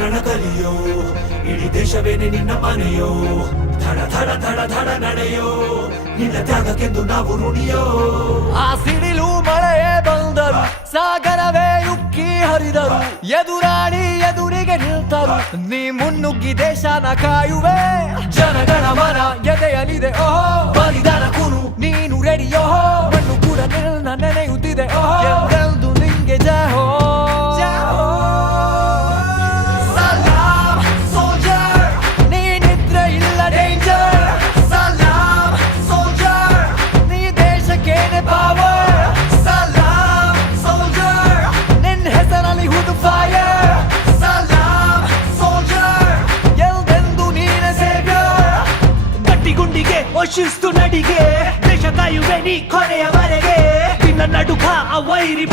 ರಣಕಲಿಯೋ ಇಡೀ ದೇಶವೇನೆ ನಿನ್ನ ಮನೆಯೋ ಧಡ ಧಡ ಧಡ ಧಡ ನಡೆಯೋ ನಿನ್ನ ತ್ಯಾಗಕ್ಕೆಂದು ನಾವು ಋಣಿಯೋ ಆ ಸಿಡಿಲು ಮಳೆಯೇ ಬಂದರು ಸಾಗರವೇ ಉಕ್ಕಿ ಹರಿದರು ಎದುರಾಳಿ ಎದುರಿಗೆ ನಿಲ್ತರು ನೀ ಮುನ್ನುಗ್ಗಿ ದೇಶನ ಕಾಯುವೆ ಜನಗಳ ಮನ ಎದೆಯಲಿದೆ ಓಹೋ ಬಲಿದಾನ ಕುರು ನೀನು ರೆಡಿಯೋ ಮಣ್ಣು ಕೂಡ ನಿನ್ನ ನೆನೆಯುತ್ತಿದೆ ಓಹೋ ಎಂದೆಂದು ನಿಂಗೆ ಜಯ ಹೋ ಶಿಸ್ತು ನಡಿಗೆ ದೇಶ ಕಾಯುವೆ ನೀ ಕೊನೆಯವರೆಗೆ ನಿನ್ನ ನಡುಕ ಆ ವೈರಿ